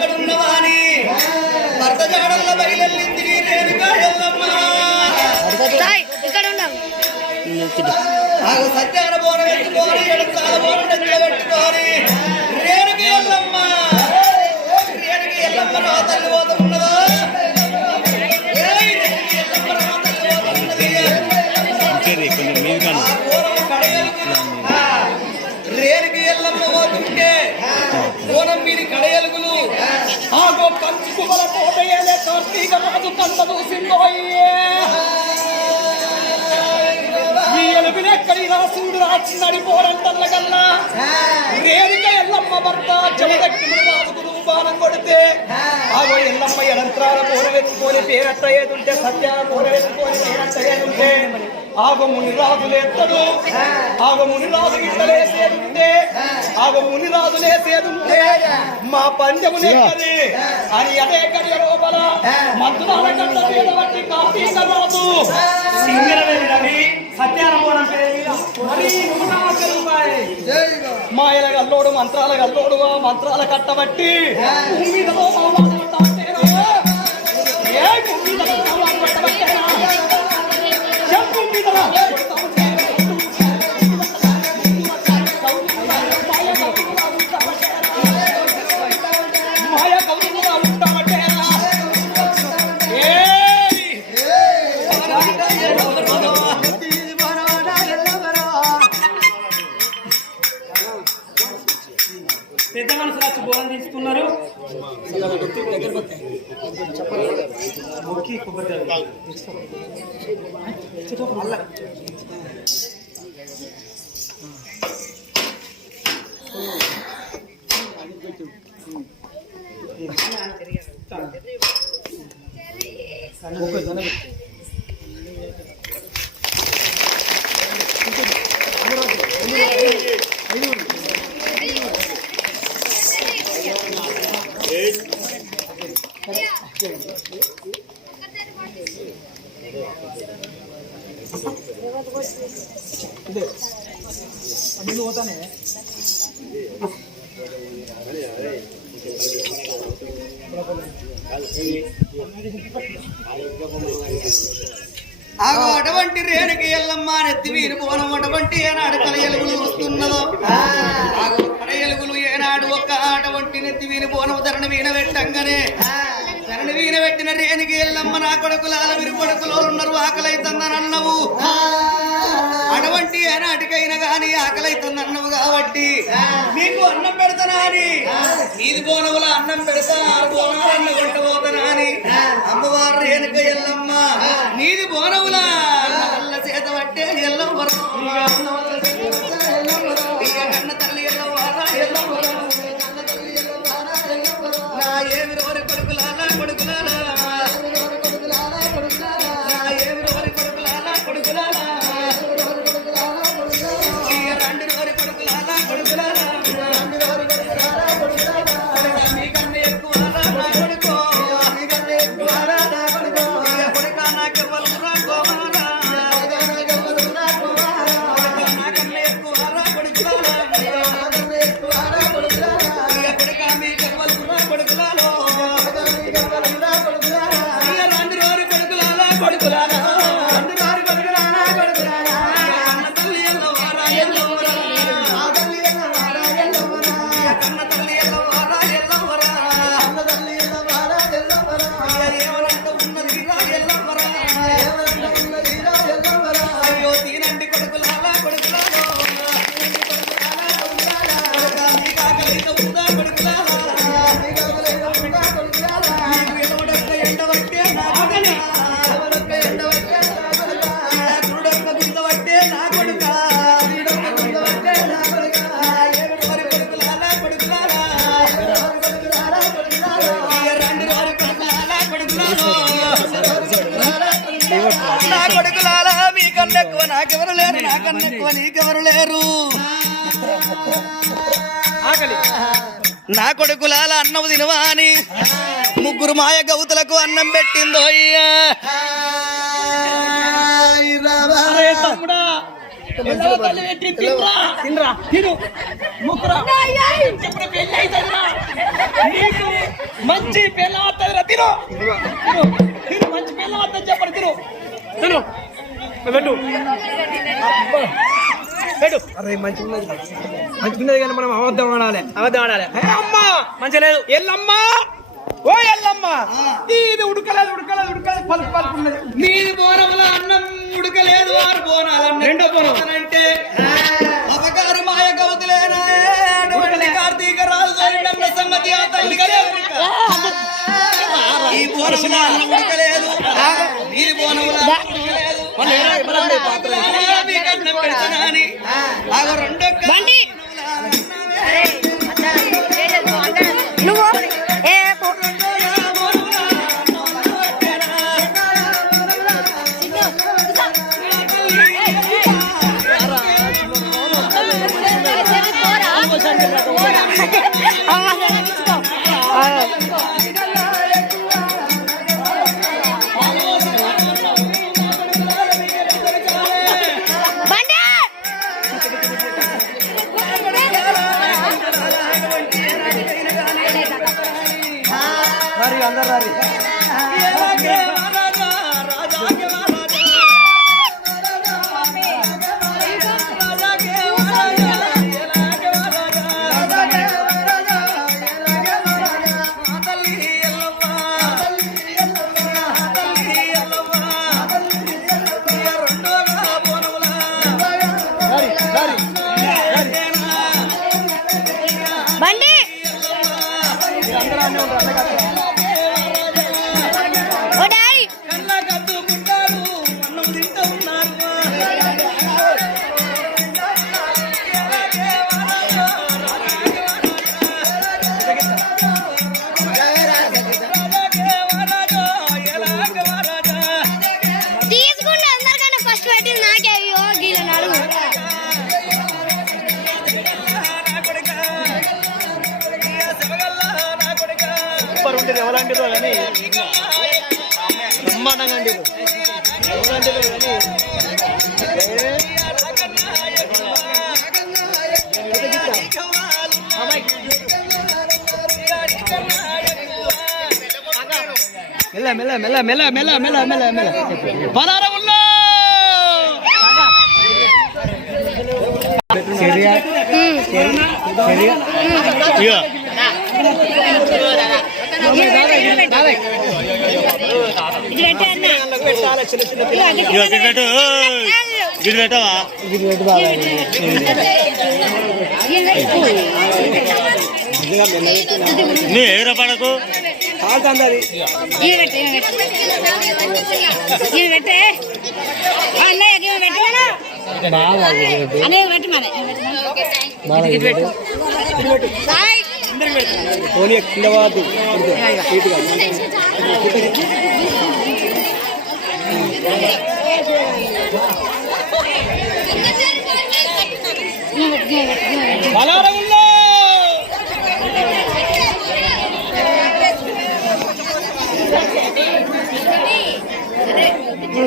ఎక్కడున్నవాని భర్త జాడల్ల బయలెల్లింది రేణుకా ఎల్లమ్మ సత్యాన బోన పెట్టుకోని ఎడతాల బోన పెట్టుకోని రేణుక ఎల్లమ్మ నా తల్లి పోత ఉన్నదా రేణుకి ఎల్లమ్మ పోతుంటే కోనం మీది కడయలుగులు ఆగో కంచు కుమల కోటయ్యలే కార్తీక రాజు కళ్ళ చూసిందోయ్యే ఈ ఎలుగులెక్కడి రాసుడు రాచి నడిపోరంటల్ల కల్లా రేణుక ఎల్లమ్మ భర్త చెమదక్కి రాజుకు బాణం కొడితే ఆగో ఎల్లమ్మ యంత్రాల కూరవెత్తుకొని పేరట్టయ్యేదుంటే సత్యాల కూరవెత్తుకొని పేరట్టయ్యేదుంటే ఆగో మునిరాజులేస్తాడు ఆగో మునిరాజు ఇట్టలేసేదుంటే ఆగో మునిరాజులేసేదుంటే మా పంచమునేది అని అదే కడియ లోపల మంత్రాల కట్ట మీద బట్టి కార్తీక రాజు మాయల గల్లోడు మంత్రాల గల్లోడు ఆ మంత్రాల కట్టబట్టి పెద్ద మనసులు వచ్చి బోధన తీసుకున్నారు. పోతానే ఆగో అటువంటి రేణుకి ఎల్లమ్మ నెత్తి వీరు పోనం అటువంటి ఏనాడు కలయలుగులు వస్తున్నదో ఆగో కలయలుగులు ఏనాడు ఒక్క అటువంటి నెత్తి వీరు పోనం ధరణ వీణ పెట్టంగానే ధరణ వీణ పెట్టిన రేణుకి ఎల్లమ్మ నా కొడుకులాల వీరు కొడుకులో ఉన్నారు ఆకలైతుందని అన్నవు అటువంటి ఏనాటికైనా గాని ఆకలైతుందన్నవు కాబట్టి నీకు అన్నం పెడతానా అని నీది బోనముల అన్నం పెడతా బోనాలన్న కొట్టబోతానా అని అమ్మవారు రేణుక ఎల్లమ్మ నీది బోనముల నల్ల చేత పట్టే ఎల్లమ్మ కన్న తల్లి ఎల్లమ్మ నా ఏమి రోరి కొడుకులాలా కొడుకులాలా ఏమి రోరి కొడుకులాలా కొడుకులాలా నా కొడుకులాలా మీకన్నా ఎక్కువ నాకెవరు లేరు నాకన్నా ఎక్కువ నీకెవరు లేరు నా కొడుకులాల అన్నం తినవా అని ముగ్గురు మాయ గౌతులకు అన్నం పెట్టిందో అయ్యా మంచి పిల్ల వస్తుంది తిను తిను తిను మంచి పిల్ల వస్తుంది చెప్పండి తిను తిను పెట్టు పెట్టు అరే మంచిగున్నది కానీ మనం అబద్ధం ఆడాలి అమ్మా మంచి లేదు ఎల్లమ్మా ఓ ఎల్లమ్మా ఇది ఉడకలేదు పలుకు పలుకున్నది మీది బోనముల అన్నం ఉడకలేదు వారు బోనాలన్న రెండో బోనం అంటే అపకారి మాయ కౌతులేనా అటువంటి కార్తీక రాజు జరిగిన సంగతి ఆ తల్లికి ఎరుక. ఈ బోనముల అన్నం ఉడకలేదు మీది బోనముల అన్నం ఉడకలేదు మీకు అన్నం పెడుతున్నా అని ఆగ రెండో నువ్వు అందరు రారి బండి ఓ డాడీ కట్టుకుంటారు అన్నం తింటూ ఉన్నారు తీసుకుంటే అందరికన్నా ఫస్ట్ పెట్టింది నాకే అయ్యో గీల నడుగు సూపర్ ఉంటుంది ఎవరంటారో కానీ బ్రహ్మాండంగా అంటారు ఎవరంటారో కానీ మెల్ల మెల్ల మెల్ల మెల్ల మెల్ల మెల్ల మెల్ల మెల్ల పలారముల్లో ఎదుర పడకు కాల్తందది పోనీ కింద వాదు